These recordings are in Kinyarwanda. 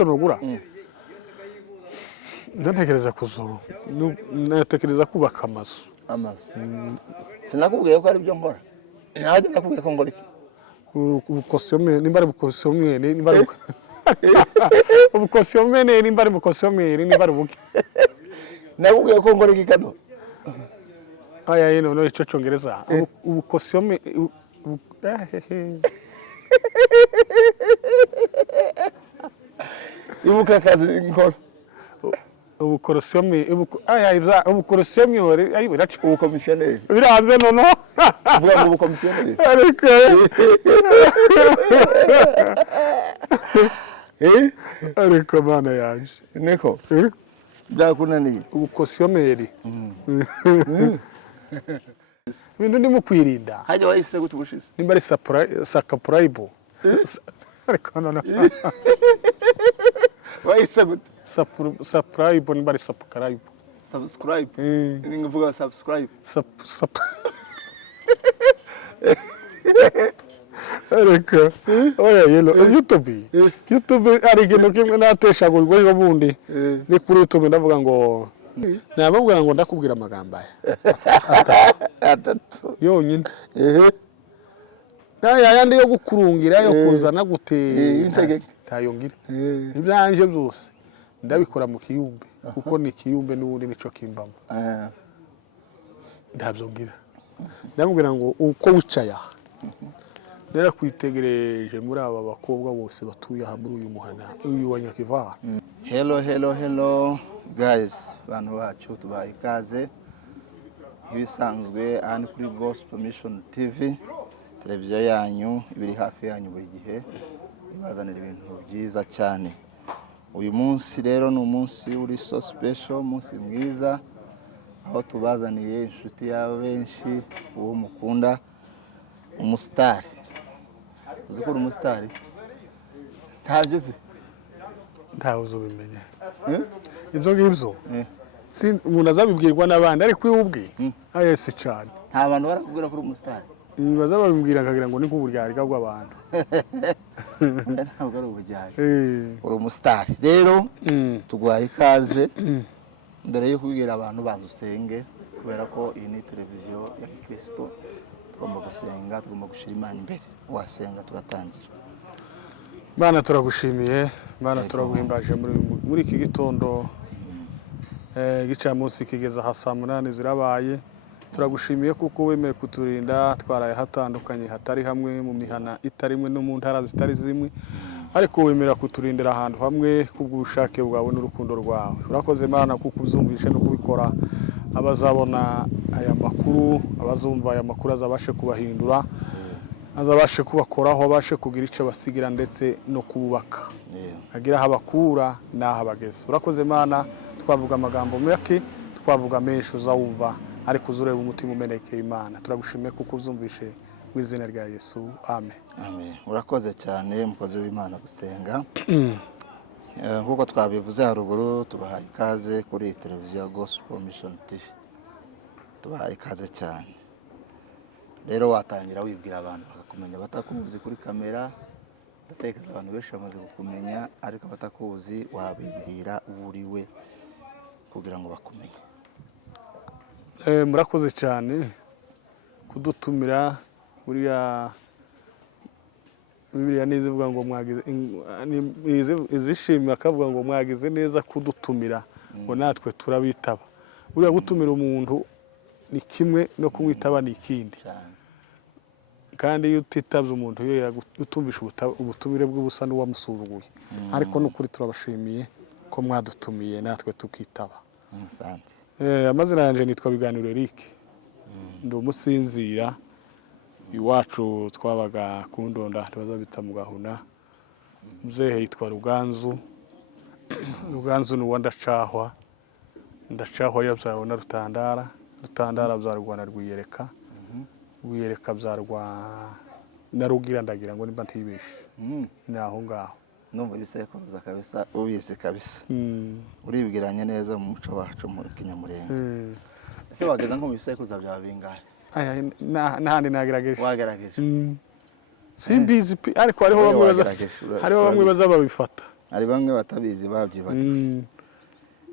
ico nogura ndatekereza natekereza kubaka amazu sinakubwiye ko ari byo nkora naje nakubwiye ko ngora iki ubukosiyomeri nimba ari ubukosiyomeri nimba ari ubukosiyomeri nimba ari ubukosiyomeri nimba ari buki nakubwiye ko ngora iki kado aya yino no ico congereza ubukosiyomeri ibuka kazi nkora ubukorosiyomeri ayi biraca ubukomisiyoneri biraze nono vuga ngo ubukomisiyoneri ariko mana yaje niko byakunaniye ubukosiyomeri ibintu ndimo kwirinda hajya wahise gute ubushize nimba ari sakapurayibo ariko nono wahise gute subscribe nimba ari subscribe subscribe ninguvuga subscribe ariko oya yelo YouTube ari ikintu kimwe natesha ngo rwo bundi ni kuri YouTube ndavuga ngo nababwira ngo ndakubwira amagambo aya atatu yonyine yandi yo gukurungira yo kuzana gute intege tayongira ibyanje byose ndabikora mu kiyumbe kuko ni kiyumbe n'ubundi nico kimbamo ndabyongira ndamubwira ngo uko wicaya nera kwitegereje muri aba bakobwa bose batuye aha muri uyu muhana uyu wa Nyakivara. Hello guys, bantu bacu tubaye ikaze ibisanzwe ahandi kuri Gospel Mission TV, televiziyo yanyu ibiri hafi yanyu buri gihe ibazanira ibintu byiza cyane. Uyu munsi rero ni umunsi uri so special, umunsi mwiza aho tubazaniye inshuti ya benshi uwo mukunda umustar. Uzikora umustar ntabyo uzi ntawe uzobimenya ibyo ngibyo umuntu azabibwirwa n'abandi ariko iyo ubwe ayese cyane nta bantu barakubwira ko uri umustar baza babibwira akagira ngo ni nk'uburyarya bw'abantu ntabwo ari uburyarya uri umustar rero tugwaye ikaze mbere yo kubwira abantu bazusenge kubera ko iyi ni televiziyo ya Kristo tugomba gusenga tugomba gushira Imana imbere wasenga tugatangira. Bana turagushimiye bana turaguhimbaje muri iki gitondo gicamunsi kigeza hasa 8 zirabaye turagushimiye kuko wemeye kuturinda twaraye hatandukanye hatari hamwe mu mihana itarimwe no mu ntara zitari zimwe ariko wemera kuturindira ahantu hamwe kubw'ubushake bwawe n'urukundo rwawe. Urakoze Mana kuko uzumvishe no kubikora abazabona aya makuru abazumva aya makuru azabashe kubahindura azabashe kubakoraho abashe kugira icyo basigira ndetse no kubaka agira habakura naho abageze. Urakoze Mana twavuga amagambo make twavuga menshi uzawumva ariko uzureba umutima umenekeye Imana. Turagushimiye kuko uzumvishe mu izina rya Yesu amen. Amen. Urakoze cyane mukozi w'Imana gusenga. Nkuko twabivuze haruguru tubahaye ikaze kuri televiziyo Gospel Mission TV. Tubahaye ikaze cyane. Rero watangira wibwira abantu bakakumenya batakuzi kuri kamera ndatekereza abantu benshi bamaze kukumenya ariko batakuzi wabibwira uriwe kugira ngo bakumenye. Murakoze cyane kudutumira buriya Bibiliya nizivuga ngo mwagize izishimye akavuga ngo mwagize neza kudutumira ngo natwe turabitaba. Buriya gutumira umuntu ni kimwe no kumwitaba ni ikindi kandi iyo utitabye umuntu yo utumvisha ubutumire bw'ubusa n'uwamusuzuguye ariko n'ukuri turabashimiye ko mwadutumiye natwe tukitaba. Asante. Amazina yanje nitwa Biganiro Eric ndi umusinzira iwacu twabaga ku Ndonda bazabita mu Gahuna mzehe yitwa Ruganzu ni wandacahwa ndacahwa yabyawe na Rutandara byarwa na Rwiyereka byarwa na Rugira ndagira ngo nimba ntibishe naho ngaho numva ibisekuruza kabisa ubizi kabisa uribwiranye neza mu muco wacu mu Kinyamurenge. Ese wageza nko mu bisekuruza bya bingahe? Aya nahandi nagerageje wagerageje simbizi ariko hariho bamwe bazababifata hari bamwe batabizi babyibagiwe.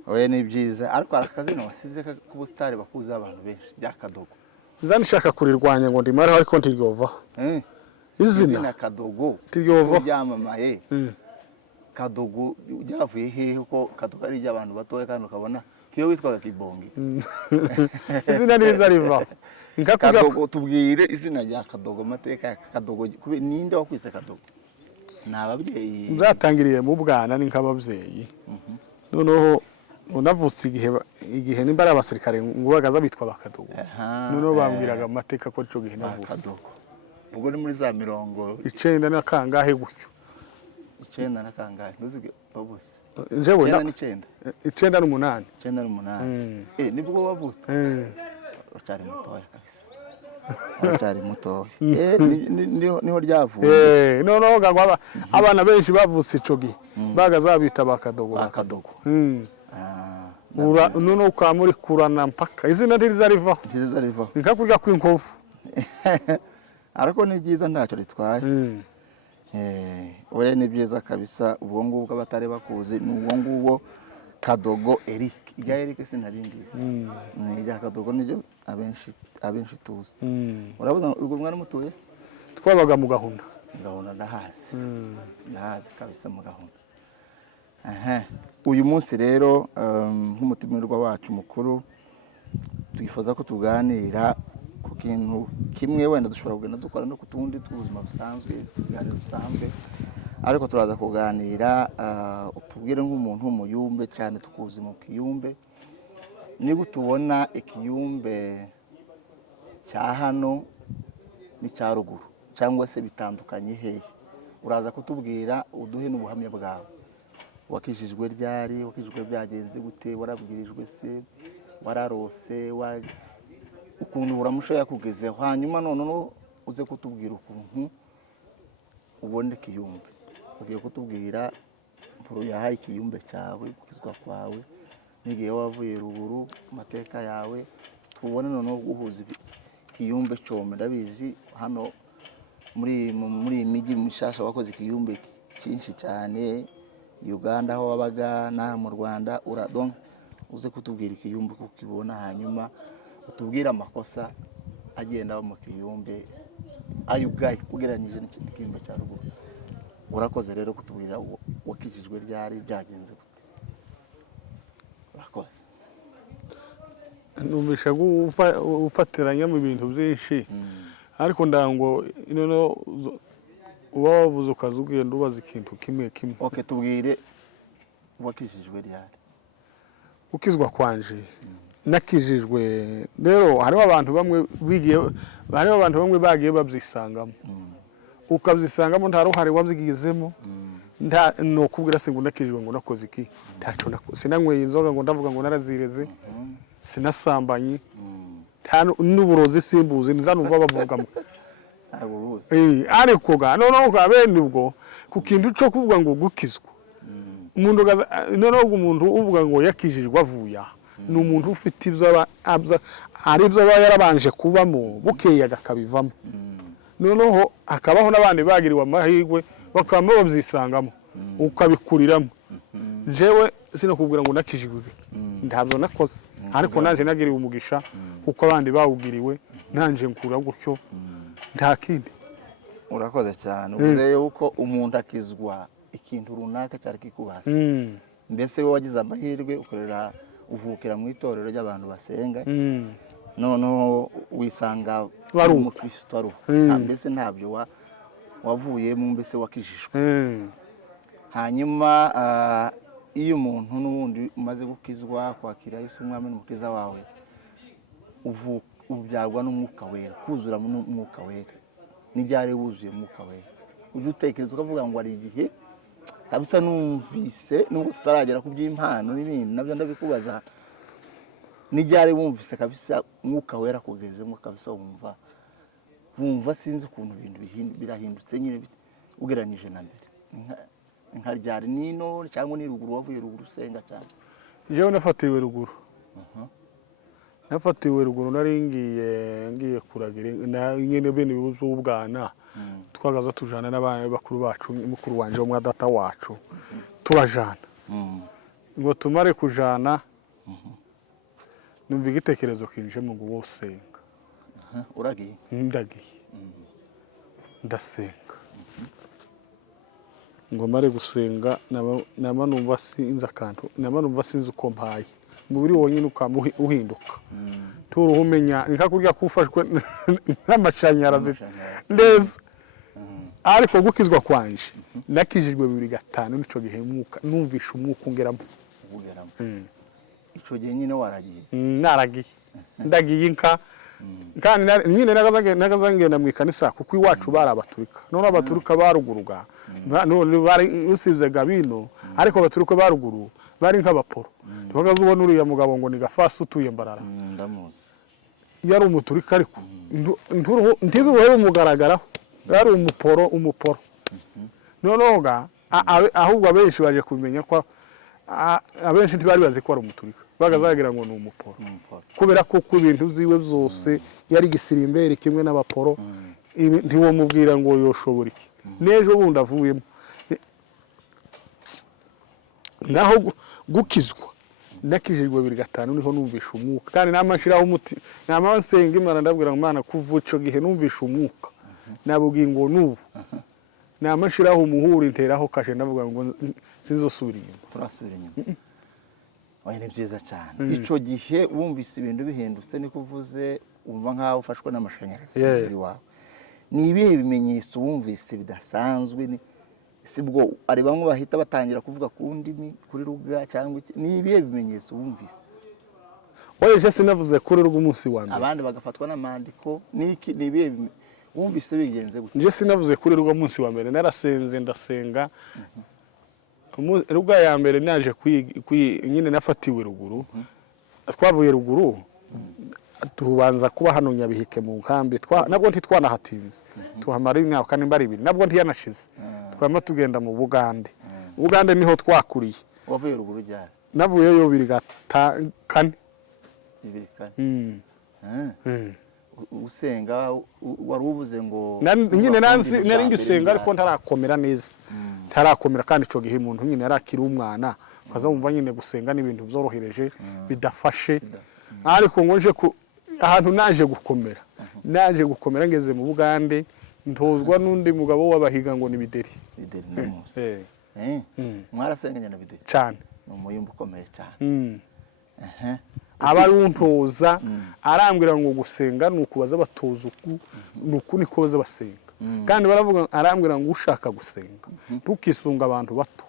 Oya ni byiza ariko akazina wasize k'ubusitari bakuze abantu benshi bya Kadogo. Zani shaka kurirwanya ngo ndimara ariko ntiryovaho. Izina Kadogo ntiryovaho ryamamaye. Kadogo byavuye hehe ko Kadogo ari iby'abantu batoye kandi ukabona kiyo witwaga Kibonge. Izina niriza riva. Kadogo tubwire izina rya Kadogo mateka ya Kadogo ninde wakwise Kadogo? Nababyeyi nzatangiriye mu bwana ni nk'ababyeyi. Noneho unavutse igihe nimba ari abasirikare ngo bagaza bitwa bakadogo. Noneho bambwiraga amateka ko cyo gihe navutse. Ubwo ni muri za 90 na kangahe gutyo. 9 na kangahe ntuzige babuse. Njewe na 9 n'umunani. 9 nibwo wavutse. Ucyari mutoya kabisa. Ucyari mutoya. Niho ryavuye. Noneho gangwa abana benshi bavutse ico gihe bagaza bita bakadogo. Noneho kwa muri kurana mpaka izina ntiriza rivaho. Nkakurya kw'inkovu. Ariko ni byiza ntacyo ritwaye. Oya ni byiza kabisa ubwo ngubwo abatari bakuzi n'ubwo ngubwo Kadogo Eric. Ijya Eric sinarindize. Ijya Kadogo nijyo abenshi tuzi. Urabuza ubwo mwana mutuye? Twabaga mu Gahunda. Gahunda ndahazi. Ndahazi kabisa mu Gahunda. Uyu munsi rero nk'umutumirwa wacu mukuru twifuza ko tuganira ku kintu kimwe wenda dushobora kugenda dukora no kutundi tw'ubuzima busanzwe kuganira busanzwe ariko turaza kuganira utubwire nk'umuntu w'umuyumbe cyane tukuzi mu kiyumbe niba tubona ikiyumbe cya hano n'icya ruguru cyangwa se bitandukanye hehe uraza kutubwira uduhe n'ubuhamya bwawe wakijijwe ryari wakijijwe byagenze gute warabwirijwe se wararose ukuntu uramusho yakugezeho hanyuma none uze kutubwira ukuntu ubone ikiyumbe ugiye kutubwira mpuru yahaye ikiyumbe cyawe gukizwa kwawe n'igihe wavuye ruguru amateka yawe tubone none guhuza ikiyumbe cyome ndabizi hano muri imijyi mishasha wakoze ikiyumbe cyinshi cyane Uganda aho wabaga na mu Rwanda uradon uze kutubwira ikiyumbe kukibona hanyuma utubwira amakosa agenda mu kiyumbe ayugaye ugereranyije n'ikiyumbe cya ruguru urakoze rero kutubwira wakijijwe ryari byagenze gute urakoze numvisha ufatiranya mu bintu byinshi ariko ndango ino uba wavuze ukaza ugenda ubaza ikintu kimwe. Okay tubwire wakijijwe ryari ukizwa kwanje nakijijwe rero hariho abantu bamwe bagiye babyisangamo ukabyisangamo nta ruhare wabyigizemo no kubwira se ngo nakijijwe ngo nakoze iki taco sinanyweye inzoga ngo ndavuga ngo narazireze sinasambanye n'uburozi simbuzi nzanumva bavugamo ariko ga noneho bene ubwo ku kintu cyo kuvuga ngo gukizwa umuntu noneho umuntu uvuga ngo yakijijwe avuya ni umuntu ufite ibyo aribyo aba yarabanje kubamo bukeye agakabivamo noneho hakabaho n'abandi bagiriwe amahirwe bakaba babyisangamo ukabikuriramo jewe sinakubwira ngo nakijijwe ntabwo nakoze ariko nanje nagiriwe umugisha kuko abandi bawugiriwe nanje nkura gutyo nta kindi urakoze cyane uvuze yuko umuntu akizwa ikintu runaka cyari kikubase mbese wowe wagize amahirwe ukorera uvukira mu itorero ry'abantu basenga noneho wisanga wari umukristo ari mbese ntabyo wavuyemo mbese wakijijwe hanyuma iyo umuntu n'ubundi umaze gukizwa kwakira Yesu umwami n'umukiza wawe ubyagwa n'umwuka wera kuzura n'umwuka wera n'ibyari wuzuye umwuka wera ujye utekereza ukavuga ngo ari igihe kabisa numvise nubwo tutaragera ku by'impano n'ibindi nabyo ndabikubaza n'ibyari wumvise kabisa umwuka wera kugezemo kabisa wumva sinzi ukuntu ibintu birahindutse nyine ugereranyije na mbere nka ryari nino cyangwa ni ruguru wavuye ruguru usenga cyane jewe nafatiwe ruguru nafatiwe ruguru nari ngiye kuragira nyine bene bibuze ubwana twagaza tujana n'abana bakuru bacu mukuru wanje wo mwa data wacu turajana ngo tumare kujana numva igitekerezo kinje mu ngo wosenga uragiye ndagiye ndasenga ngo mare gusenga nama numva sinzi akantu nama numva sinzi uko mpaye umubiri wonyine uhinduka turuhumenya nikakurya kufashwe n'amashanyarazi neza ariko gukizwa kwanje nakijijwe 2005 nico gihemuka numvisha umwuka ungeramo ico gihe nyine waragiye naragiye ndagiye inka kandi nyine nagazangenda mu ikanisa kuko iwacu bari abaturika none abaturika baruguruga none bari usibye gabino ariko abaturika baruguru bari nk'abaporo twagaze ubona uriya mugabo ngo ni Gafasi utuye Mbarara ndamuzi yari umuturika ariko ntibiwe umugaragaraho yari umuporo nonoga ahubwo abenshi baje kumenya ko abenshi ntibari bazi ko ari umuturika bagazagira ngo ni umuporo kubera ko ku bintu ziwe byose yari gisirimbere kimwe n'abaporo ntiwo mubwira ngo yoshobora iki nejo bundi avuyemo naho gukizwa nakijijwe 2005 niho numvisha umwuka kandi namashiraho umuti namasenga Imana ndabwira ngo Imana kuva ico gihe numvisha umwuka nabubwiye ngo nubu namashiraho umuhuri nteraho kashe ndavuga ngo sinzosubira inyuma turasubira inyuma oya ni byiza cyane ico gihe wumvise ibintu bihindutse ni kuvuze umva nkaho ufashwe n'amashanyarazi muri wawe ni ibihe bimenyetso wumvise bidasanzwe sibwo ari bamwe bahita batangira kuvuga ku ndimi kuri ruga cyangwa ni ibihe bimenyetso wumvise oye sinavuze kuri ruga umunsi wa mbere abandi bagafatwa n'amandiko niki ni ibihe wumvise bigenze gute nje sinavuze kuri ruga umunsi wa mbere narasenze ndasenga ruga ya mbere naje nyine nafatiwe ruguru twavuye ruguru tubanza kuba hano Nyabiheke mu nkambi nabwo ntitwanahatinze tuhamara imyaka kandi mbari ibiri nabwo ntiyanashize twama tugenda mu Bugande niho twakuriye wavuye ruguru ryari navuyeyo 2004 usenga wari ubuze ngo nyine nari ngisenga ariko ntarakomera neza ntarakomera kandi ico gihe umuntu nyine yarakiri umwana ukaza wumva nyine gusenga n'ibintu byorohereje bidafashe ariko ngoje ahantu naje gukomera ngeze mu Bugande ntozwa n'undi mugabo w'abahiga ngo ni Bideri mwarasenganye na Bideri cyane umuyumba ukomeye cyane abaruntoza arambwira ngo gusenga nukubaza batoza nuko niko baza basenga kandi baravuga arambwira ngo ushaka gusenga tukisunga abantu bato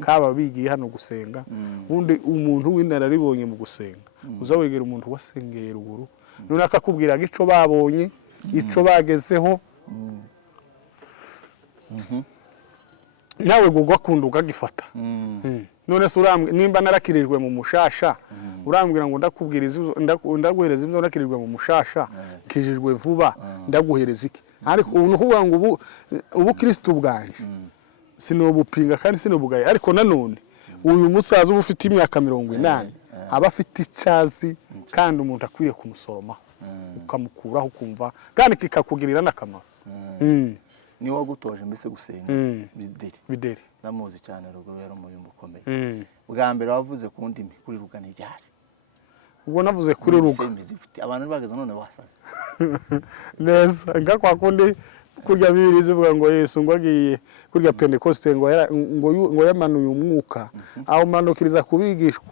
kaba bigiye hano gusenga undi umuntu w'inararibonye mu gusenga uzawegera umuntu wasengeye ruguru none akakubwira ico babonye ico bagezeho nawe gugwa kunduga gifata none se nimba narakirijwe mu mushasha urambwira ngo ndaguhereza ivyo nakirijwe mu mushasha kijijwe vuba ndaguhereza iki ariko ubu nukuvuga ngo ubu Kristo bwanje sinobupinga kandi sinobugaye ariko nanone uyu musaza uba ufite imyaka 80 aba afite icazi kandi umuntu akwiye kumusoromaho ukamukuraho kumva kandi kikakugirira nakamaro ni wagutoje mbese gusenga Bideri namuzi cyane rugobero mu yumba ukomeye bwa mbere wavuze ku ndimi kuri ruga nijyari ubwo navuze kuri ruga abantu bageze none wasaze neza ngakwa kundi kurya bibiri zivuga ngo Yesu ngo agiye kurya Pentecoste ngo yamanuye umwuka aho manukiriza kubigishwa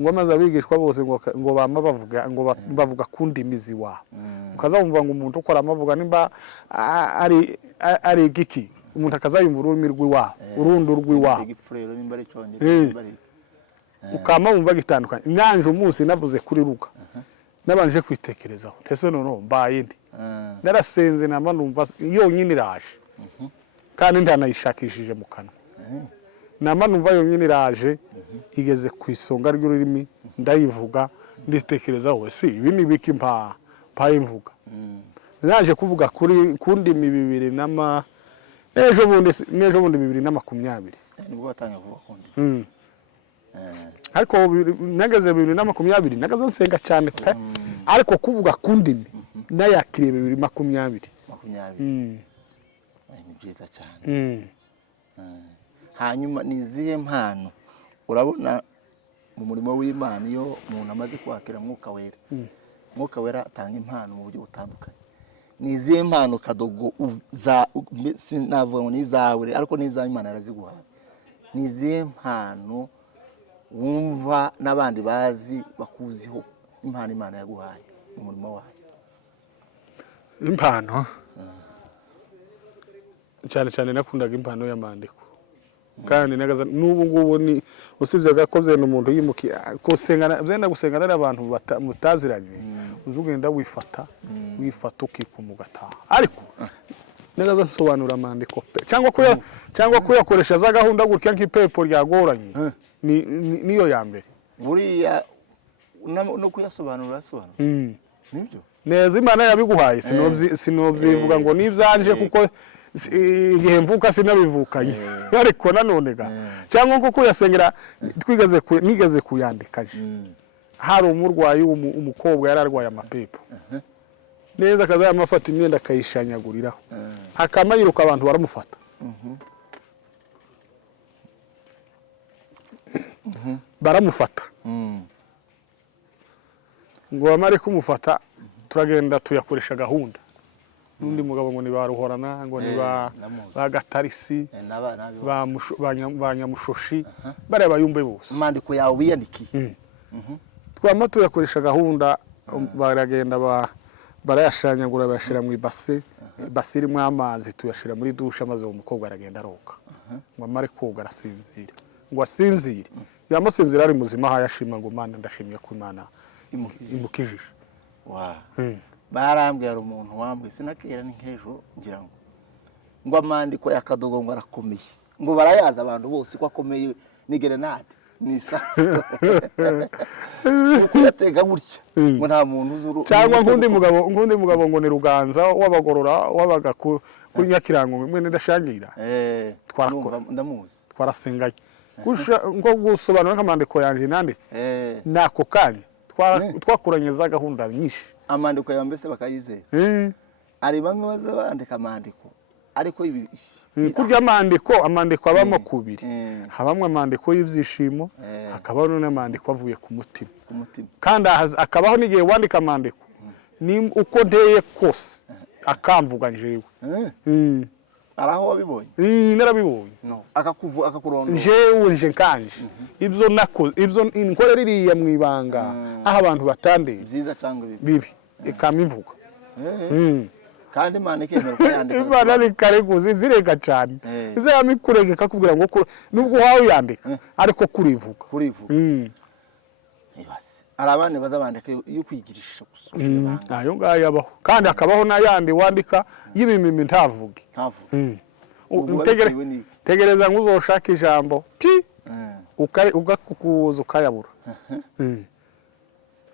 ngo maze abigishwa bose ngo bama bavuga kundi mizi wa ukaza wumva ngo umuntu ukora amavuga nimba ari igiki umuntu akazayumva ururimi rw'iwa urundo rw'iwa igifurero nimba ari cyongereza ukama wumva gitandukanye nanje umunsi navuze kuri ruga nabanje kwitekerezaho ntese none mbaye ndi narasenze namba numva yonyine iraje kandi ndanayishakishije mu kanwa namba numva yonyine iraje igeze ku isonga ry'ururimi ndayivuga nditekerezaho si ibi ni biki imvuga naje kuvuga kuri kundi mibibiri nejo bundi 2020 nibwo watanga kuvuga kundi ariko nageze 2020 nagaze nsenga cyane pe ariko kuvuga kundi nayakiriye 2020 ni byiza cyane. Hanyuma ni izihe mpano urabona mu murimo w'Imana iyo umuntu amaze kwakira Mwuka Wera? Mwuka Wera atanga impano mu buryo butandukanye. Ni izihe mpano Kadogo sinavuga ngo ni izawe ariko ni iz'Imana yaraziguhaye? Ni izihe mpano wumva n'abandi bazi bakuziho impano Imana yaguhaye mu murimo wayo? Impano cyane cyane nakundaga impano y'amandiko, kandi n'ubu ngubu ni usibye gakoze n'umuntu yimukira gusengana, byenda gusengana n'abantu mutaziranye, uzugenda wifata ukikuma ugataha, ariko nagaza nsobanura amandiko pe cyangwa kuyakoresha za gahunda gutya nk'ipepo ryagoranye, niyo ya mbere buriya no kuyasobanura nibyo neza Imana yabiguhaye. Sinobyivuga ngo nibyanje kuko igihe mvuka sinabivukanye, ariko nanone cyangwa nko kuyasengera nigeze kuyandikaje. Hari umurwayi umukobwa yararwaye amapepo neza, akazamufata imyenda akayishanyaguriraho, akamayiruka abantu baramufata. Baramufata ngo bamare kumufata, turagenda tuyakoresha gahunda. N'undi mugabo ngo ni baruhorana, ngo ni ba Gatarisi, ba Nyamushoshi, bareba yumbe bose amandiko yawe biyandikiye. Twama tuyakoresha gahunda, baragenda barayashanyagura, bayashira mu ibase irimo amazi, tuyashira muri dusha, maze umukobwa aragenda aroga. Ngo amare koga arasinzira, ngo asinzire, yamusinzira ari muzima, hayashima ngo Mana ndashimye ko Imana imukijije. Barambwira umuntu wambwe sinakera ni nk'ejo ngira ngo amandiko ya Kadogo ngo arakomeye, ngo barayaza abantu bose ko akomeye, ni grenade ni sasa kuyatega gutya ngo nta muntu uzuru. Cyangwa ngundi mugabo ngo ni Ruganza w'abagorora wabaga kuri Nyakirango mwene ndashangira, twarakora ndamuzi, twarasenganye ngo gusobanura nk'amandiko yanje nanditse nako kanya twakoranye za gahunda nyinshi. Amandiko ya mbese bakayizera. Ari bamwe baza bandika amandiko ariko ibi kurya amandiko abamo kubiri, habamwe amandiko y'ibyishimo, hakabaho n'amandiko avuye ku mutima, kandi akabaho n'igihe wandika amandiko ni uko nteye kose akamvuga njewe. Araho wabibonye? Narabibonye. Akakurondora njewe nje kanje ibyo nakoze, ibyo inkora ririya mu ibanga, aho abantu batandeye byiza cyangwa bibi ikamimvuga. Kandi Imana ikemera ko yandika. Imana ni kare zirega cyane, izamikurega kubwira ngo nubwo wawe yandika ariko kurivuga. Ibase arabane bazabandika yo kwigirisha gusa. Ayo ngayo abaho, kandi akabaho n'ayandi wandika y'ibimimi ntavuge. Tegereza ngo uzoshaka ijambo ugakukuza ukayabura.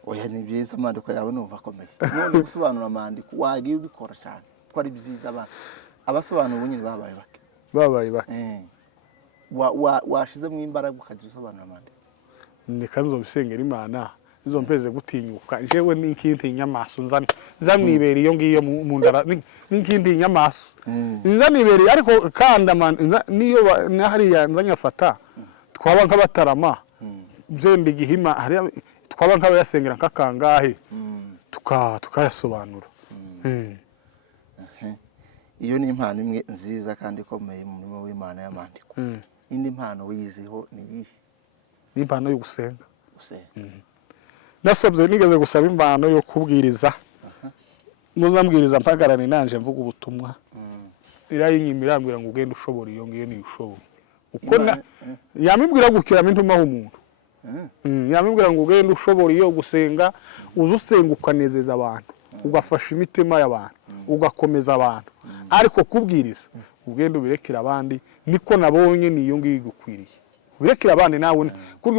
Oya ni byiza amandiko yawe numva akomeye. None gusobanura amandiko wagiye ubikora cyane, ko ari byiza abasobanura ubunyine babaye bake. Washizemo imbaraga ukajya usobanura amandiko. Ndeka nzobisengera Imana izo mpeze gutinyuka, jewe n'inkindi nyamaso nzamwibera iyo ngiyo mu ndara, n'inkindi nyamaso nzamwibera, ariko kandi niyo nahariya nzanyafata twaba nk'abatarama byende gihima, hari twaba nk'abayasengera nk'akangahe tukayasobanura. Iyo ni impano imwe nziza kandi ikomeye mu murimo w'Imana y'amandiko. Indi mpano wiyiziho ni iyihe? Ni impano yo gusenga. Nasabye nigeze gusaba impano yo kubwiriza, muzambwiriza mpagarane nanje mvuga ubutumwa, irayinyimira ambwira ngo ugende ushobora iyo ngiyo ni ushobora uko yamibwira gukira mintuma umuntu. Yamibwira ngo ugende ushobora iyo gusenga, uzusenga ukanezeza abantu, ugafasha imitima y'abantu, ugakomeza abantu, ariko kubwiriza ugende ubirekera abandi, niko nabonye niyo ngiyo gukwiriye. Ubirekera abandi nawe kuri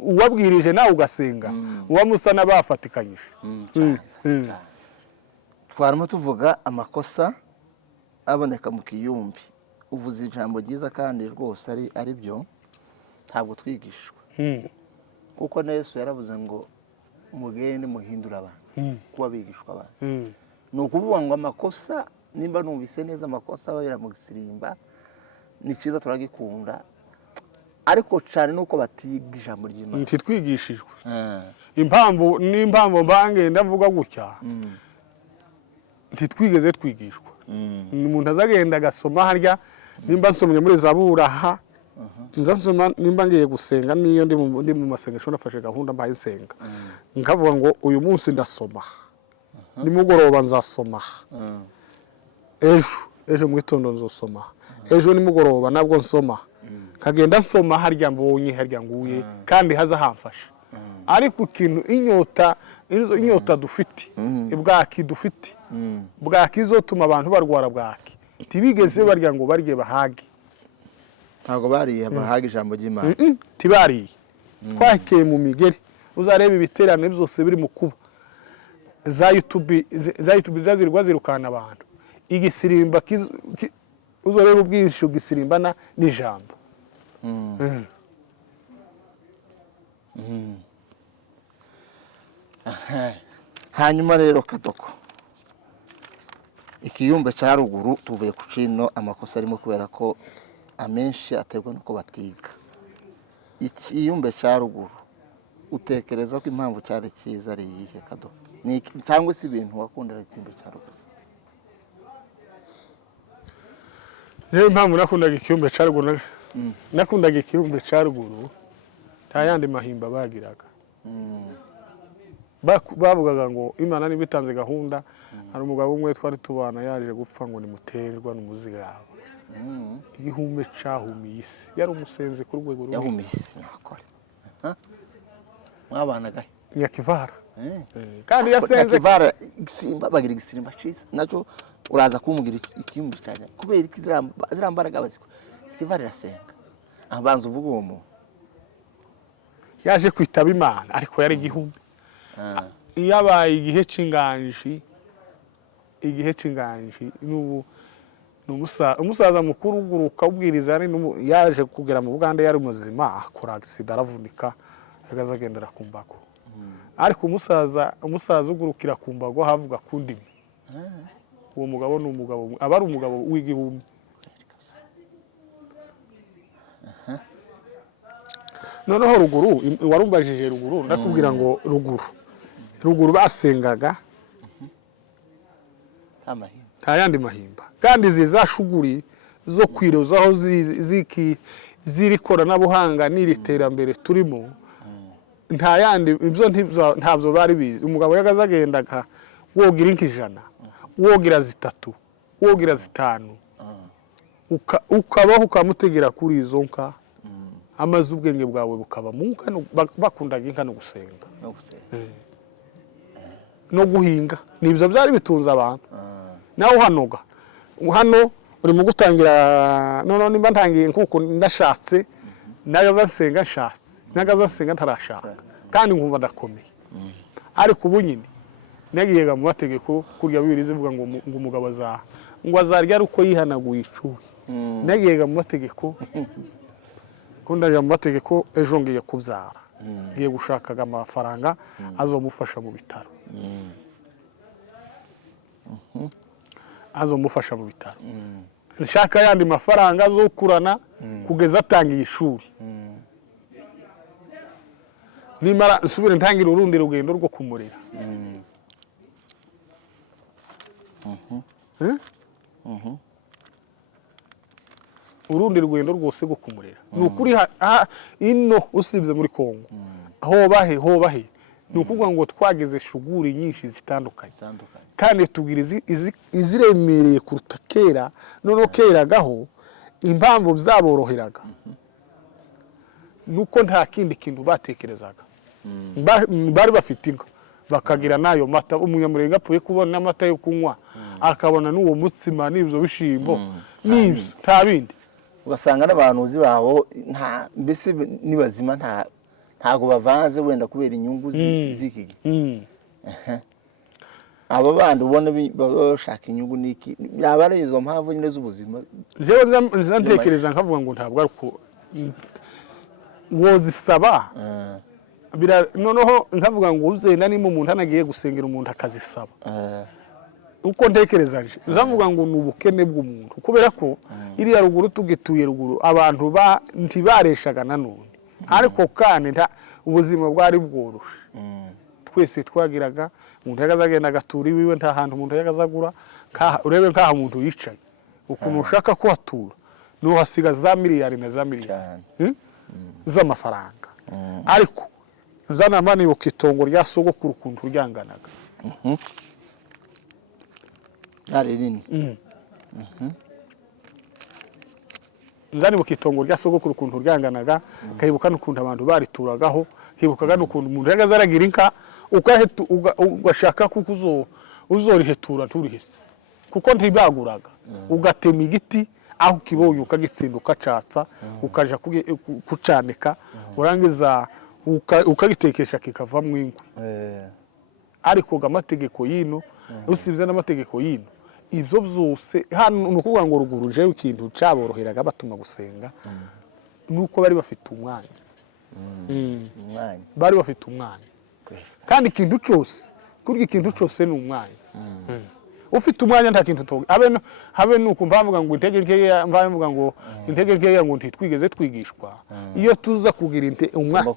uwabwirije nawe ugasenga, uwamusa n'abafatikanyije. Twarimo tuvuga amakosa aboneka mu kiyumbi, uvuze ijambo ryiza kandi rwose ari byo ntabwo twigishwa, kuko na Yesu yaravuze ngo mugende muhindura abantu kuba bigishwa abantu. Ni ukuvuga ngo amakosa nimba numvise neza amakosa ababera mu gisirimba ni cyiza turagikunda ariko cyane nuko batiga ijambo ry'Imana ntitwigishijwe n'impamvu mbange ndavuga gutya ntitwigeze twigishwa umuntu azagenda agasoma harya nimba nsomye muri Zabura aha nza nsoma nimba ngiye gusenga niyo ndi mu masengesho nafashe gahunda mbaye nsenga nkavuga ngo uyu munsi ndasoma nimugoroba nzasoma ejo mu gitondo nzosoma ejo nimugoroba nabwo nsoma kagenda nsoma harya mbonye harya nguye kandi haza hamfasha ariko ikintu inyota dufite ibwaki dufite bwaki izotuma abantu barwara bwaki tibigeze barya ngo barye bahage ntago bariye bahage ijambo ry'Imana tibariye twakeye mu migeri uzareba ibiterane byose biri mu kuba za YouTube zazirwa zirukana abantu igisirimba uzareba ubwinshi ugisimbana n'ijambo hanyuma rero Katoko ikiyumbe cya ruguru tuvuye ku cino amakosa arimo kubera ko amenshi aterwa nuko batiga ikiyumbe cya ruguru utekereza ko impamvu cyari cyiza ari iyihe Katoko cyangwa se ibintu wakundira ikiyumbe cya ruguru impamvu nakundaga ikiyumbe cya ruguru nakundaga ikiyumbe cya ruguru nta yandi mahimba bagiraga bavugaga ngo Imana niba itanze gahunda hari umugabo umwe twari tubana yaje gupfa ngo nimuterwa n'umuzigaba igihumbe cyahumiye isi yari umusenzi ku rwego rumwe yahumiye isi mwabanaga Nyakivara kandi yasenze Nyakivara igisimba bagira igisimba cyiza nacyo uraza kumbwira ikiyumbe cyane kubera iki zirambaraga baziko Nyakivara irasenga abanza uvuga uwo muntu yaje kwitaba Imana ariko yari igihumbi yabaye igihe cy'inganji n'ubu umusaza mukuru uguruka ubwiriza yaje kugera mu Buganda yari muzima akora accident aravunika agaza agendera ku mbago ariko umusaza ugurukira ku mbago havuga kundimi uwo mugabo ni umugabo aba ari umugabo w'igihumbi noneho ruguru warumbajije ruguru ndakubwira ngo ruguru basengaga nta yandi mahimba kandi zizashuguri zo kwirozaho ziri koranabuhanga n'iri terambere turimo nta yandi ibyo ntabyo bari bizi umugabo yagaze agendaga wogira nk'ijana wogira zitatu wogira zitanu ukabaho ukamutegera kuri izo nka amaze ubwenge bwawe bukaba mu nka bakundaga inka no gusenga no guhinga nibyo byari bitunze abantu nawe uhanoga hano urimo gutangira none nimba ntangiye nkuko ndashatse nagaza nsenga nshatse nagaza nsenga ntarashaka kandi nkumva ndakomeye ariko ubu nyine nagiye mu mategeko kurya bibiri zivuga ngo umugabo azarya ari uko yihanaguye icuwe nagiye mu mategeko kundaje mu mategeko ejo ngiye kubyara ngiye gushakaga amafaranga azomufasha mu bitaro azomufasha mu bitaro nshaka yandi mafaranga azokurana kugeza atangiye ishuri nimara nsubire ntangira urundi rugendo rwo kumurera urundi rugendo rwose rwo kumurera ni ukuri ino usibye muri Kongo hobahe ni ukuvuga ngo twageze shuguri nyinshi zitandukanye kandi tubwira iziremereye kuruta kera noneho keragaho impamvu byaboroheraga nuko nta kindi kintu batekerezaga bari bafite inka bakagira nayo mata umunyamurenge apfuye kubona amata yo kunywa akabona n'uwo mutsima n'ibyo bishimbo n'ibyo nta bindi ugasanga n'abahanuzi babo mbese nibazima ntago bavanze wenda kubera inyungu z'iki gihe abo bandi ubona bashaka inyungu n'iki yaba ari izo mpamvu nyine z'ubuzima jewe ntekereza nkavuga ngo ntabwo ari ko wozisaba noneho nkavuga ngo uzenda nimba umuntu anagiye gusengera umuntu akazisaba uko ntekerezaje zavuga ngo ni ubukene bw'umuntu kubera ko iriya ruguru tugituye ruguru abantu ntibareshaga nanone ariko kandi ubuzima bwari bworoshe twese twagiraga umuntu yagazagenda agatura iwiwe nta hantu umuntu yagazagura urebe nk'aho umuntu yicaye ukuntu ushaka kuhatura nuhasiga za miliyari na za miliyari z'amafaranga ariko zanama nibuka itongo rya sogokuru ukuntu ryanganaga ari rinini zanibuka itongo rya sogokuru ukuntu ryanganaga kahibuka n'ukuntu abantu barituragaho hibukaga n'ukuntu umuntu yagaza aragira inka ugashaka kuko uzorihetura nturihese kuko ntibaguraga ugatema igiti aho ukibonye ukagitsinda ukacatsa ukaja kucanika urangiza ukagitekesha kikavamwo inkwi ariko amategeko yino usibye n'amategeko yino ibyo byose hano nukuvuga ngo ruguru jewe ikintu caboroheraga batuma gusenga nuko bari bafite umwanya bari bafite umwanya kandi ikintu cyose kurya ikintu cyose ni umwanya ufite umwanya nta kintu habe nuko mbavuga ngo intege nkeya mbavuga ngo intege nkeya ngo ntitwigeze twigishwa iyo tuza kugira umwanya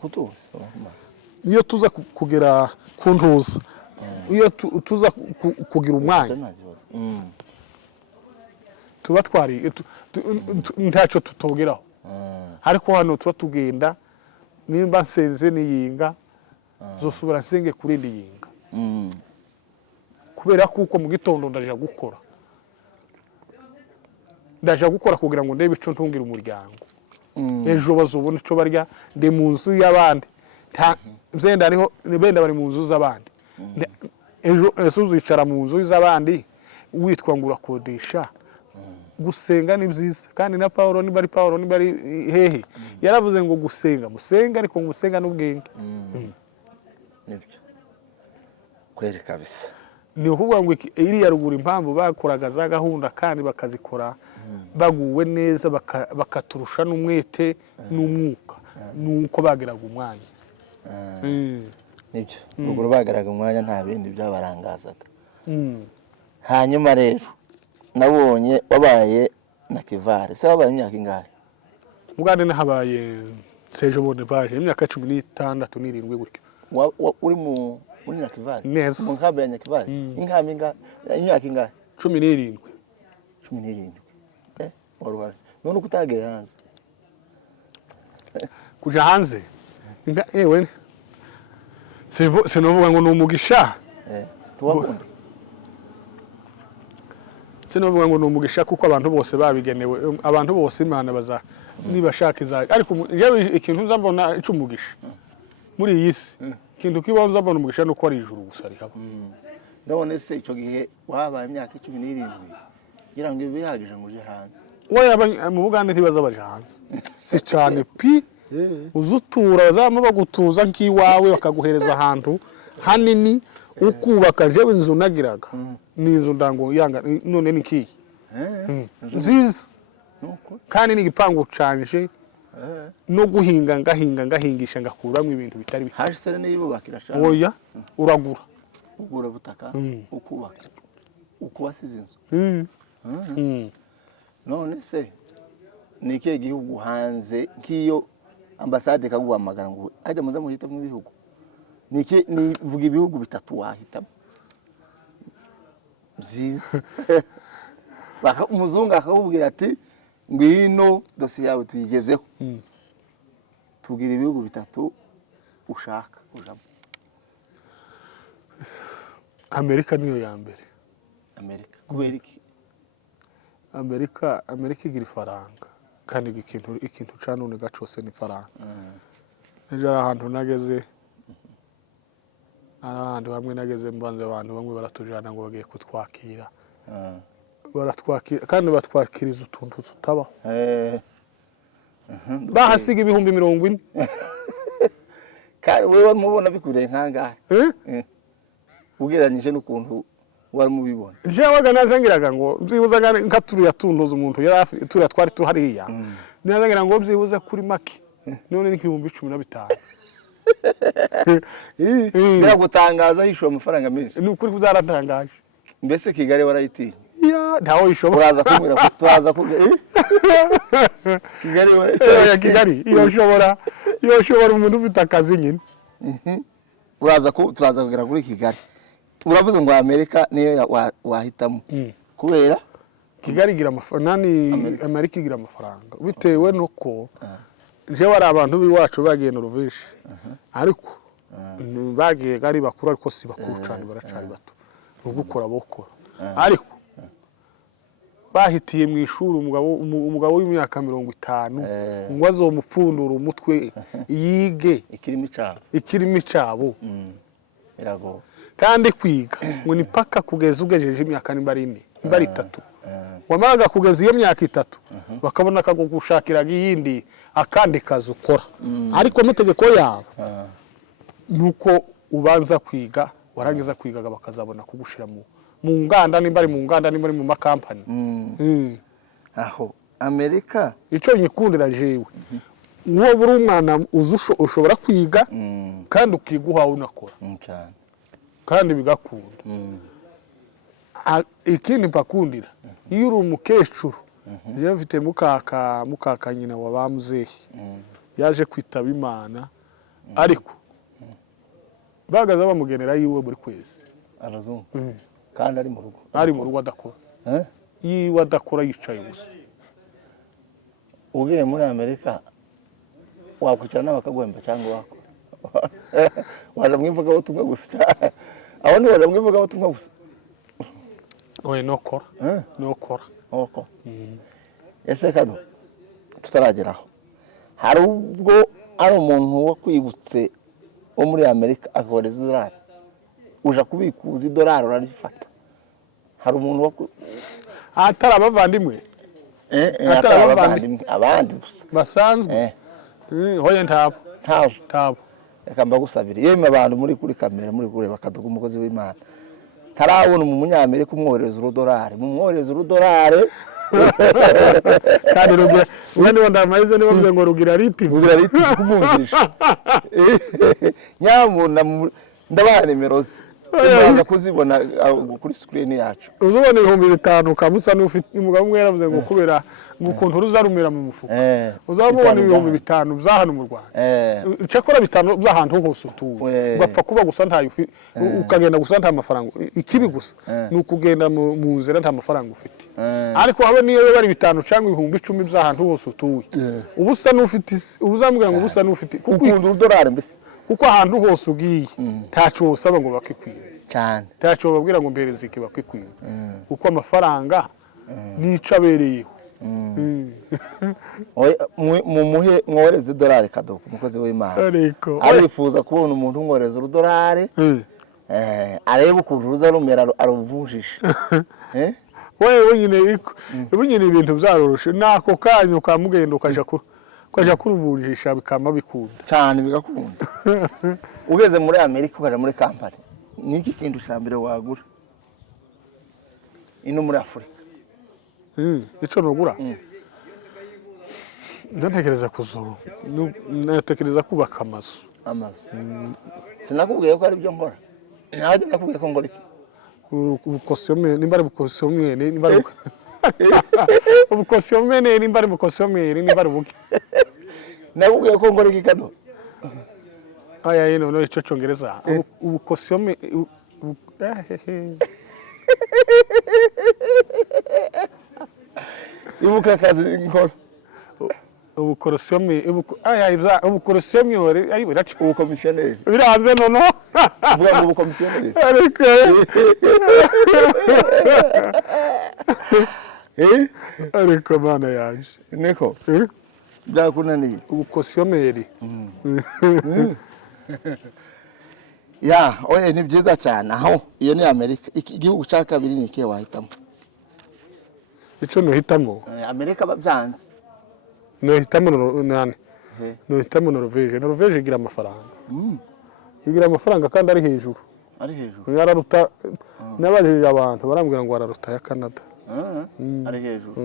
iyo tuza kugera ku ntuza iyo tuza kugira umwanya tuba twari ntacyo tutogeraho ariko hano tuba tugenda nimba nsenze niyinga zosubira nsenge kuri ndi yinga kubera kuko mu gitondo ndaje gukora kugira ngo ndebe ico ntungira umuryango ejo bazobona ico barya ndi mu nzu y'abandi nzenda ariho benda bari mu nzu z'abandi ejo uzicara mu nzu z'abandi witwa ngo urakodesha gusenga ni byiza kandi na Paulo ni bari hehe yaravuze ngo gusenga musenga ariko gusenga n'ubwenge nibyo kwere kabisa ni ukuvuga ngo iriya ruguru impamvu bakoraga za gahunda kandi bakazikora baguwe neza bakaturusha n'umwete n'umwuka nuko bagiraga umwanya nibyo ruguru bagaraga umwanya nta bindi byabarangazaga hanyuma rero nabonye wabaye na Kivare se wabaye imyaka ingahe mugande nahabaye sejo bone baje imyaka 16 17 gutyo uri muri na Kivare neza mu nkambi ya Nyakivare inkambi imyaka ingahe 17 waruhaze none ukutagera hanze kuja hanze ewe sinovuga ngo numugisha tuwakunda sinovuga ngo numugisha kuko abantu bose babigenewe abantu bose Imana baza nibashaka izaje ariko yewe ikintu uzambona icumugisha muri iyi si ikintu kibazo uzambona umugisha nuko ari ijuru gusa ari haba ndabone se icyo gihe wabaye imyaka 17 ngira ngo bihagije ngo uje hanze mu Bugande ntibaza baje hanze si cyane pi uzutura bazama bagutuza nkiwawe bakaguhereza ahantu hanini ukubaka jewe inzu nagiraga ni inzu ndango yanga none nikiye nziza kandi n'igipangu canje no guhinga ngahingisha ngakuramo ibintu bitari haje sere niyubakira cyane oya uragura butaka ukubaka ukubasiza inzu none se ni ikihe gihugu hanze nk'iyo ambasade kaguhamagara ngo ajya muze muhita mu bihugu ni vuga ibihugu bitatu wahitamo byiza umuzungu akakubwira ati ngwino dosiye yawe tuyigezeho tubwira ibihugu bitatu ushaka ujamo Amerika niyo ya mbere Amerika kubera iki Amerika igira ifaranga kandi ikintu canone gacose ni faranga ejo ahantu nageze ahantu hamwe nageze mbanze abantu bamwe baratujana ngo bagiye kutwakira baratwakira kandi batwakiriza utuntu tutaba bahasiga ibihumbi 40 kandi wewe mubona bikureye nkangahe ugeranije n'ukuntu wari mubibona jewe nazangiraga ngo byibuza nkaturu yatundoza umuntu yari turi twari tuhariya nazangira ngo byibuza kuri make none ni 15,000 biragutangaza yishuye amafaranga menshi ni ukuri kuzaratangaje mbese Kigali warayitinya ntaho ishobora uraza kumbwira ko turaza Kigali ya Kigali iyo ushobora umuntu ufite akazi nyine turaza kugera kuri Kigali uravuze ngo Amerika niyo wahitamo kubera Kigali igira amafaranga Amerika igira amafaranga bitewe nuko jewe ari abantu biwacu bagiye Norvège ariko bagiye gari bakuru ariko si bakuru cyane baracari bato ugukora bokora ariko bahitiye mu ishuri umugabo w'imyaka 50 ngo azomupfundura umutwe yige ikirimi cyabo irago kandi kwiga ngo ni paka kugeza ugejeje imyaka nimbari 3 wamaraga kugeza iyo myaka 3 bakabona akagushakira yindi akandi kazi ukora ariko amategeko yabo nuko ubanza kwiga warangiza kwigaga bakazabona kugushira mu nganda nimbari mu makampani aho Amerika ico nyikundira jewe uwo buri umwana ushobora kwiga kandi ukiguha unakora cyane kandi bigakunda ikindi mpakundira iyo uri umukecuru iyo mfite mukaka nyina wa bamuzehe yaje kwitaba Imana ariko bagaza bamugenera yiwe buri kwezi arazungu kandi ari mu rugo adakora yiwe adakora yicaye gusa ugiye muri Amerika wakwicara n'abakagwemba cyangwa wakora waramwivuga ubutumwa gusa aho ni waramwivuga ubutumwa gusa oye nokora oko ese kado tutarageraho hari ubwo ari umuntu wo kwibutse wo muri Amerika akoreza $1 uja kubikuza $1 urarifata hari umuntu wo atari abavandimwe abandi basanzwe hoye ntabo reka mbagusabire yemwe abantu muri kuri kamera muri kureba Kadogo umukozi w'Imana tarabona umunyamerika umwohereza $1 mumwohereza $1 kandi rugira wende ndamayize niba mvuze ngo rugira riti kumumvisha nyamuna ndabaha nimero Uzaza kuzibona kuri screen yacu. Uzubona 5,000 kamusa n'ufite umugabo umwe yaravuze ngo kubera ukuntu ruzarumira mu mufuko. Uzabona 5,000 byahano mu Rwanda. Cyakora 5 by'ahantu hose utuye. Bapfa kuba gusa ntayo ukagenda gusa nta mafaranga. Ikibi gusa n'ukugenda mu nzira nta mafaranga ufite. Ariko habe niyo bari 5 cyangwa 10,000 by'ahantu hose utuye. Ubusa n'ufite ubuzambwira ngo ubusa n'ufite ukunda $1 mbese. Kuko ahantu hose ugiye tacho usaba ngo bakikwiye cyane tacho babwira ngo mbereze iki bakikwiye kuko amafaranga nicabereye mu muhe mworeze $1 Kadogo umukozi w'Imana arifuza kubona umuntu umworeza $1 areba ukuntu ruza rumera aruvujisha wewe nyine ibintu byaroroshe nako kanyu ukamugenda ukaja kuruvunjisha bikama bikunda cyane bigakunda ugeze muri Amerika ukaja muri kampani niki kintu cyambere wagura ino muri Afrika ico nogura ndatekereza natekereza kubaka amazu sinakubwiye ko ari byo nkora naje nakubwiye ko ngora iki ubukosomere nimbari bukosomere nimbari ubukosomere nimbari bukosomere nimbari buke nakubwiye ko ngora iki Kado aya yino no ico congereza ubukosomere ibuka kazi nkora ubukorosomere ubukorosomere ayi biracu ubukomisiyoneri biraze nono vuga ngo ubukomisiyoneri ariko ariko bana yaje niko byakunaniye ubukosomere ya oye ni byiza cyane aho iyo ni Amerika igihugu cya kabiri ni kiye wahitamo ico no hitamo Amerika babyanze no hitamo nane no hitamo Norvège igira amafaranga igira amafaranga kandi ari hejuru yararuta nabajije abantu barambwira ngo araruta ya Canada ari hejuru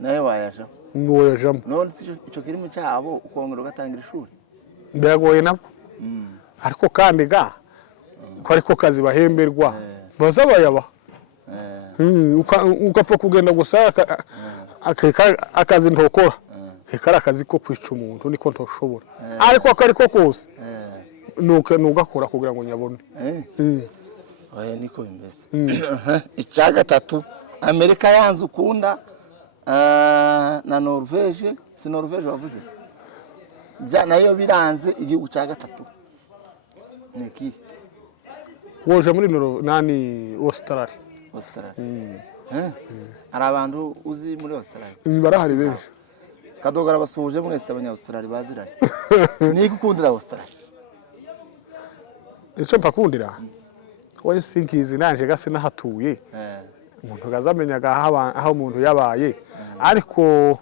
naye wayaje ngo yajamo none ico kirimo cyabo ukongera ugatangira ishuri ndagoye nabwo ariko kandi ko ariko kazi bahemberwa bazabayaba ukapfa kugenda gusa akazi ntokora kari akazi ko kwica umuntu niko ntoshobora ariko akari ko kose nugakora kugira ngo nyabone oya niko bimeze icya gatatu Amerika yanze ukunda na Norvege si Norvege wavuze nayo biranze igihugu cya gatatu niki woje muri Australia hari abantu uzi muri Australia barahari benshi Kadogara basuje mwese abanya-Australia baziranye niki ukundira Australia icyo mpakundira wowe sinkizi nanje gase nahatuye umuntu gazamenyaga aho umuntu yabaye ariko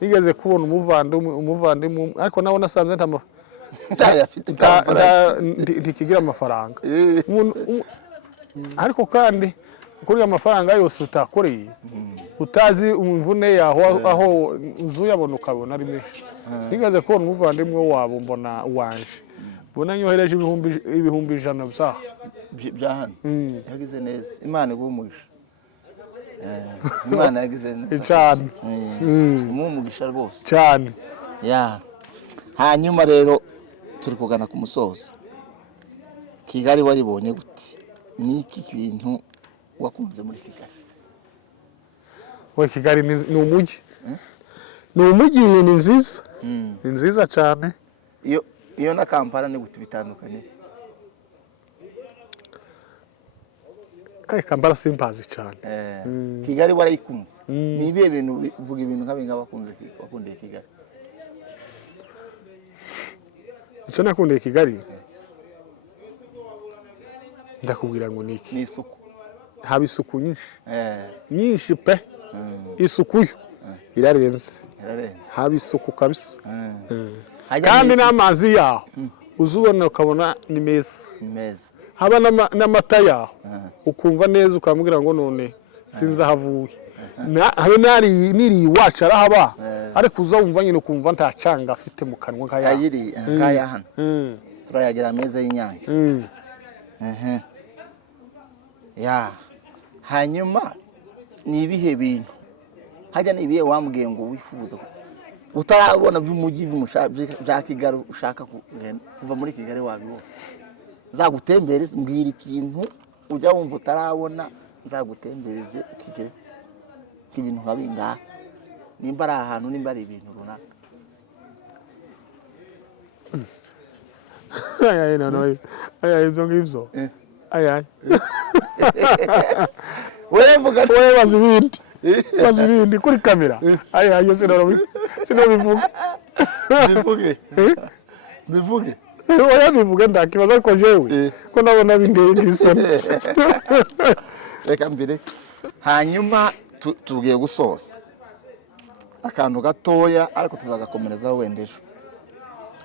nigeze kubona umuvandimwe ariko nawe nasanze ntikigira amafaranga ariko kandi kuri amafaranga yose utakoreye utazi umvune yaho aho uzuyabona ukabona ari menshi nigeze kubona umuvandimwe wabo mbona wanje bona nyohereje ibihumbi 100 bya hano yagize neza Imana igumugisha Imana yagize cyane umugisha rwose cyane ya hanyuma rero turi kugana ku musozo Kigali waribonye gute niki kintu wakunze muri Kigali Kigali ni umujyi ni nziza ni nziza cyane iyo na Kampala ni gute bitandukanye Kampala simpazi cyane Kigali warayikunze ni ibihe bintu uvuga ibintu nk'abinga bakundiye Kigali icyo nakundiye Kigali ndakubwira ngo niki ni isuku haba isuku nyinshi pe isuku yo irarenze haba isuku kabisa kandi n'amazi yaho uzubona ukabona ni meza haba n'amata yaho ukumva neza ukamubwira ngo none sinza havuye habe niri iwacu arahaba ariko uzumva nyine ukumva ntacanga afite mu kanwa nk'aya hano turayagira ameza y'Inyange ya hanyuma ni ibihe bintu hajya ni ibihe wambwiye ngo wifuza utarabona by'umujyi bya Kigali ushaka kuva muri Kigali wabibona zagutembereze mbwira ikintu ujya wumva utarabona nzagutembereze ukigere k'ibintu nkabingaha nimba ari ahantu nimba ari ibintu runaka ibyo ngibyo wewe bazibindi kuri kamera sinobivuga bivuge oya bivuge ndakibaza ko jewe ko nabona bindeye isoni reka mbere hanyuma tugiye gusoza akantu gatoya ariko tuzagakomerezaho wendejo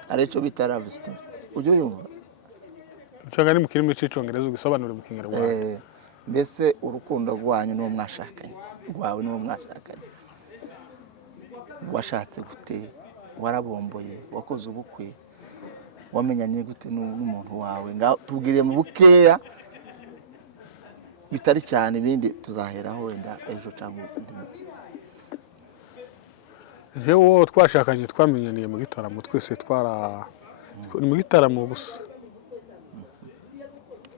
ari cyo bita love story ujye yumva cyangwa ni mu kirimi cy'icyongereza ugisobanura mu Kinyarwanda mbese urukundo rwanyu n'uwo mwashakanye rwawe n'uwo mwashakanye washatse gute warabomboye wakoze ubukwe wamenyanye gute n'umuntu wawe tubwire mu bukeya bitari cyane ibindi tuzaheraho wenda ejo cyangwa undi munsi jewe twashakanye twamenyaniye mu gitaramo twese mu gitaramo gusa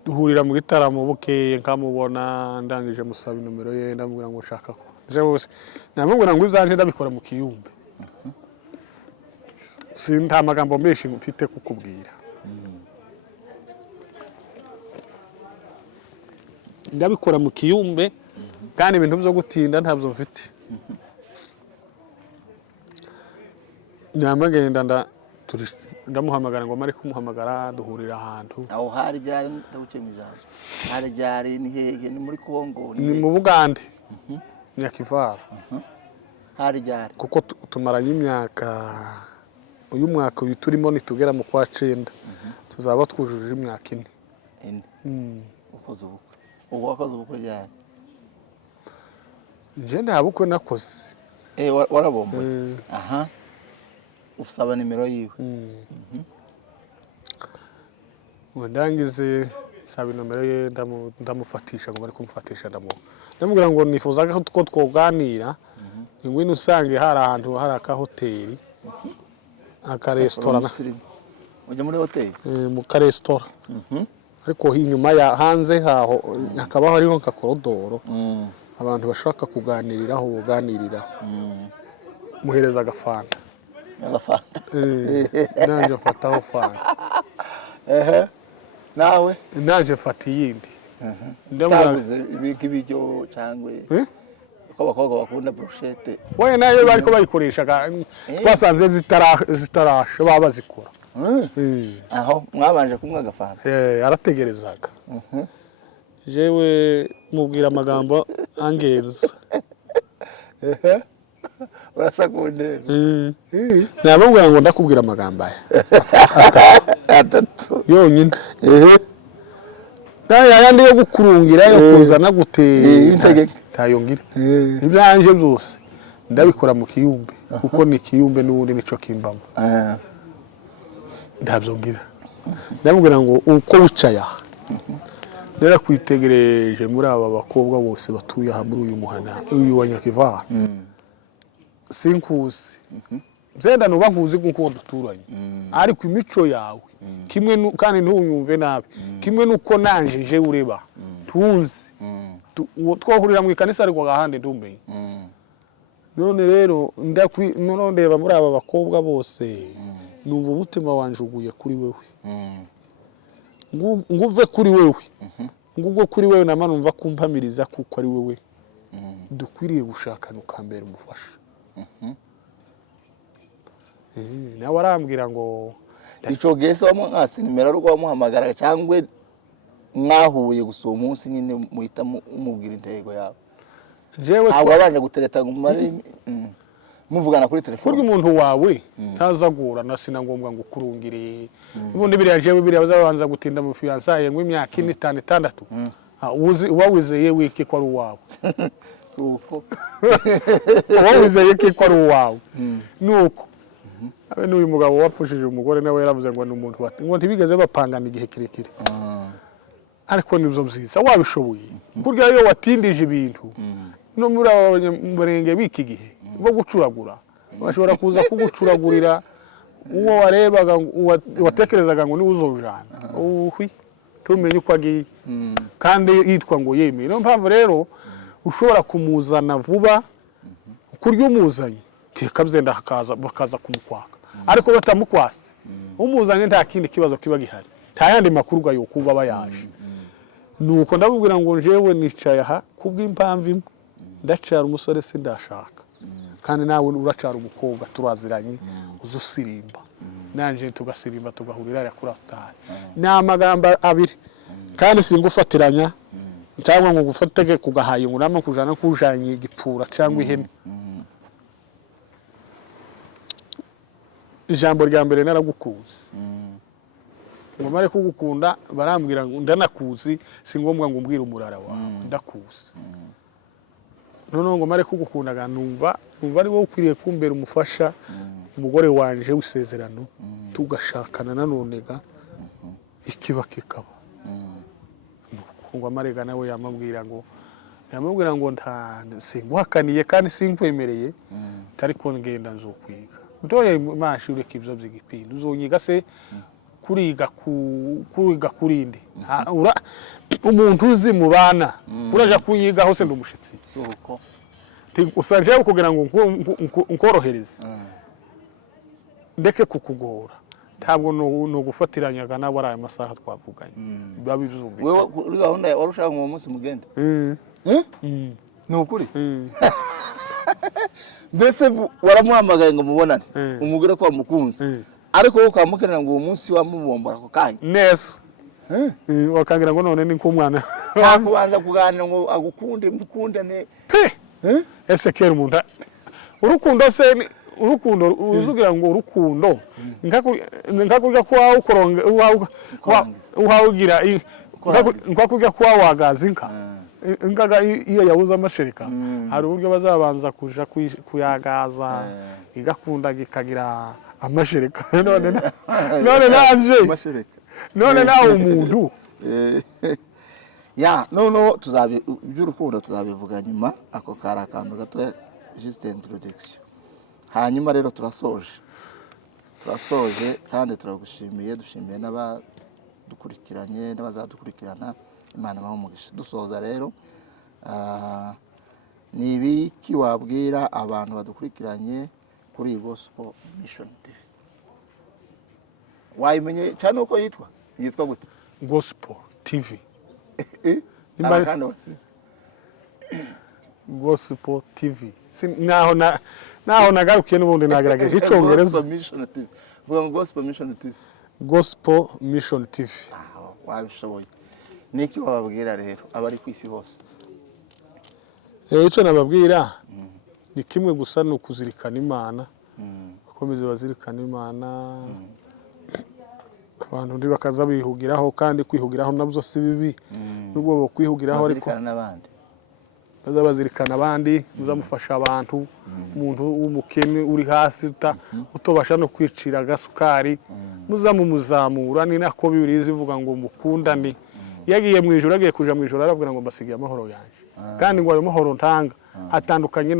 duhurira mu gitaramo bukeye nkamubona ndangije musaba inomero ye ndamubwira ngo ushaka ko jewe namubwira ngo izanje ndabikora mu Kiyumbe sinta magambo menshi mfite kukubwira ndabikora mu Kiyumbe kandi ibintu byo gutinda ntabyo mfite nyamagenda ndamuhamagara ngo mari kumuhamagara duhurira ahantu aho hari ryari ndabucemijanje hari ryari ni hehe ni muri Kongo ni mu Bugande Nyakivara hari ryari kuko tumaranye imyaka uyu mwaka turimo nitugera mu kwa 9 tuzaba twujuje imyaka 4 ukoze ubukwe ubu wakoze ubukwe ryari nje ndabukwe nakoze warabomboye aha usaba nimero yiwe ndangize saba inomero ye ndamufatisha ngo bari kumufatisha ndamubwira ngo nifuzaga ko twoganira ngwino usange hari ahantu hari akahoteli akaresitora ujya muri hoteli mu karesitora ariko inyuma ya hanze haho hakabaho hariho akakorodoro abantu bashaka kuganiriraho buganirira muhereza agafanta nanje mfataho fanta nawe nanje mfata iyindi ndamuze ibiryo cyangwa ko abakobwa bakunda brochette we nayo bariko bayikoresha twasanze zitarasha baba bazikora aho mwabanje kumwe agafanta arategerezaga jewe mubwira amagambo angenza urasakunde nababwira ngo ndakubwira amagambo aya atatu yonyine yandi yo gukurungira yo kuzana gutera tayongira ibyanje byose ndabikora mu kiyumbe kuko ni kiyumbe n'ubundi nico kimbamo ndabyongira ndamubwira ngo uko wicaya nera kwitegereje muri aba bakobwa bose batuye aha muri uyu muhana uyu wa Nyakivara sinkuzi zenda nuba nkuzi kuko duturanye ariko imico yawe kimwe kandi ntunyumve nabi kimwe nuko nanjeje ureba tuzi twohurira mu ikanisa ariko gahande ndumenye none rero ndeba muri aba bakobwa bose numva umutima wanjuguye kuri wewe nguve kuri wewe ngubwo kuri wewe namanumva kumpamiriza kuko ari wewe dukwiriye gushakana ukambera umufasha nawe arambwira ngo ico gese wamwase nimero rwo wamuhamagara cyangwa mwahuye gusa uwo munsi nyine muhita umubwira intego yawe jewe ntabwo abanje gutereta ngumari muvugana kuri telefone kurya umuntu wawe ntazagura na sina ngombwa ngo kurungire ubundi biriya jewe biriya bazabanza gutinda mu fiançaye ngo imyaka 5 6 uba wizeye wiki ko ari uwawe suko uba wizeye ko ari uwawe nuko abe n'uyu mugabo wapfushije umugore nawe yaravuze ngo ni umuntu ngo ntibigeze bapangana igihe kirekire ariko nibyo byiza wabishoboye kurya iyo watindije ibintu no muri abanyamurenge biki gihe bwo gucuragura bashobora kuza kugucuragurira uwo warebaga watekerezaga ngo ni uzojana uhi tumenye uko agiye kandi yitwa ngo yemeye no mpamvu rero ushobora kumuzana vuba kurya umuzanye kikabyenda bakaza kumukwaka ariko batamukwase umuzanye nta kindi kibazo kiba gihari nta yandi makuru gayo kuba bayaje nuko ndabubwira ngo jewe nicaye aha kubw'impamvu imwe ndacara umusore sindashaka kandi nawe uracara umukobwa turaziranye uzusirimba nanje tugasirimba tugahurira ya kuri atari ni amagambo abiri kandi singufatiranya cyangwa ngo gufatege kugahaye ngo nama kujana kujanye igipfura cyangwa ihene ijambo rya mbere naragukuze ngo mare kugukunda barambwira ngo ndanakuzi singombwa ngo umbwire umurara wawe ndakuzi none ngo mare kugukundaga numva ari wowe ukwiriye kumbera umufasha umugore wanje w'isezerano tugashakana nanonega ikiba kikaba ngo amarega nawe yamubwira ngo nta singuhakaniye kandi sinkwemereye ariko ngenda nzokwiga ndoye mashuri kibyo by'igipindu uzonyiga se kuriga kurinde umuntu uzi mu bana uraja kunyiga hose ndumushitsi suko usanje kugira ngo nkorohereze ndeke kukugora ntabwo no gufatiranyaga nabo ari amasaha twavuganye biba bizumbi wewe uri gahunda warushaka mu munsi mugende ni ukuri mbese waramuhamagaye ngo mubonane umugore ko wamukunze ariko wowe ukamukenera ngo uwo munsi wamubombora ako kanya neza wakangira ngo none ni nk'umwana kubanza kuganira ngo agukunde mukundane ese kera umuntu urukundo se urukundo uzugira ngo urukundo nkakurya kwa ukoronge uhawugira nkakurya kwa wagaza inkaga iyo yabuze amashereka hari uburyo bazabanza kuja kuyagaza igakunda gikagira amashereka none nanje none nawe umuntu ya noneho iby'urukundo tuzabivuga nyuma. Ako kari akantu gato, juste introduction. Hanyuma rero turasoje kandi turagushimiye, dushimiye n'abadukurikiranye n'abazadukurikirana. Imana ibahe umugisha. Dusoza rero, ni ibiki wabwira abantu badukurikiranye kuri Gospel Mission TV? Wayimenye cyane uko yitwa gute? Gospel TV. Kandi wasize Gospel TV. Naho nagarukiye n'ubundi nagerageje icyongereza. Gospel Mission TV. Vuga ngo Gospel Mission TV. Gospel Mission TV. Wabishoboye. Niki wababwira rero abari ku isi hose? Icyo nababwira ni kimwe gusa, ni ukuzirikana Imana, bakomeze bazirikana Imana. Abantu ndi bakaza bihugiraho, kandi kwihugiraho nabyo si bibi, nubwo bo kwihugiraho ariko baza bazirikana abandi, muzamufasha abantu. Umuntu w'umukene uri hasi utobasha no kwicira agasukari, muzamumuzamura. Ni nako Bibiliya ivuga ngo mukundane. Yagiye mu ijoro, agiye kuja mu ijoro arabwira ngo mbasigiye amahoro yanjye, kandi ngo ayo mahoro ntanga atandukanye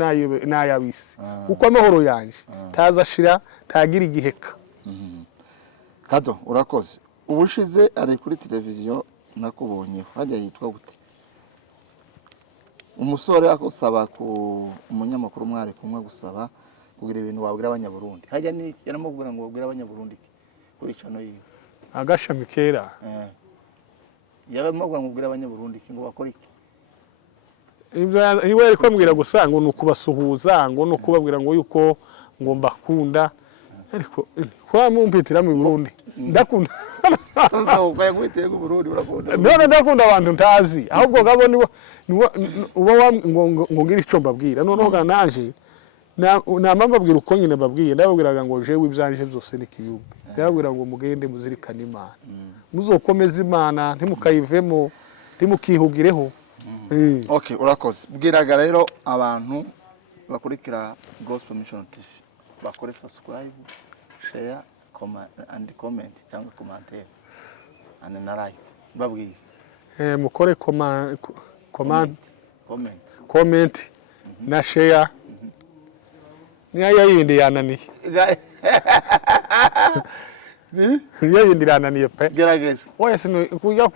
n'ay'abisi, kuko amahoro yanjye tazashira, tagira igiheka. Kado, urakoze. Ubushize ari kuri televiziyo nakubonye, hajya yitwa gute? Umusore akusaba ku umunyamakuru mwari kumwe gusaba kugira ibintu wabwira abanyaburundi. Hajya ni yaramubwira ngo wabwira abanyaburundi kuri cano yiwe. Agashami kera. Yaramubwira ngo wabwira abanyaburundi ngo bakora iki? Iwe ariko ambwira gusa ngo nukubasuhuza, ngo no kubabwira ngo yuko ngo mbakunda. Ariko kwa mumpitira mu Burundi ndakunda uko yakwiteye mu Burundi urakunda none ndakunda abantu ntazi, ahubwo gabo nibo uba ngo ngira icyo mbabwira. Noneho ganaje namambabwira uko nyine babwiye, ndababwiraga ngo jewe ibyanje byose n'ikiyumbi. Ndababwira ngo mugende muzirikana Imana, muzokomeza Imana, ntimukayivemo, ntimukihugireho. Okay, urakoze. Bwiraga rero abantu bakurikira Gospel Mission TV bakore subscribe, share, and comment cyangwa commentaire and na like. Babwiye mukore comment na share. Niyo yindi yananiye niyo yindi yananiye pe. Gerageza oya sino kujya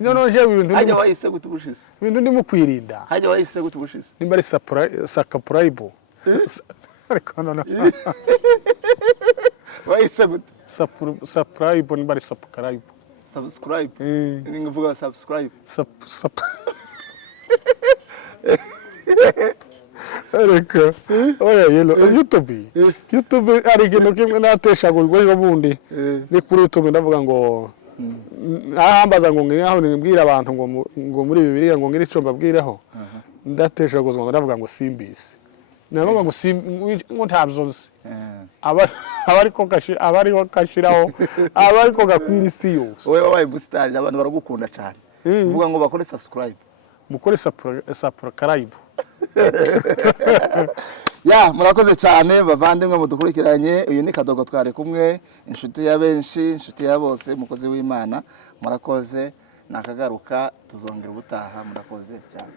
none je ibintu hajya wahise gutubushize, ibintu ndimo kwirinda. Hajya wahise gutubushize nimba ari subscribe ariko none wahise gute subscribe nimba ari subscribe ni nguvuga subscribe ariko oya yelo YouTube ari ikintu kimwe natesha ngo rwo bundi ni kuri YouTube ndavuga ngo ahambaza ngo ngiyaho nimbwira abantu ngo muri Bibiliya ngo ngira ico mbabwireho, ndatesha ngo ndavuga ngo simbisi navuga ngo ntabzonzi abariko kashiraho abariko gakwira isi yose. Wewe wabaye booster, abantu baragukunda cyane. Uvuga ngo bakore subscribe, mukore subscribe. Ya murakoze cyane bavandimwe mudukurikiranye. Uyu ni Kadogo twari kumwe, inshuti ya benshi, inshuti ya bose, umukozi w'Imana. Murakoze, nakagaruka tuzongera ubutaha. Murakoze cyane.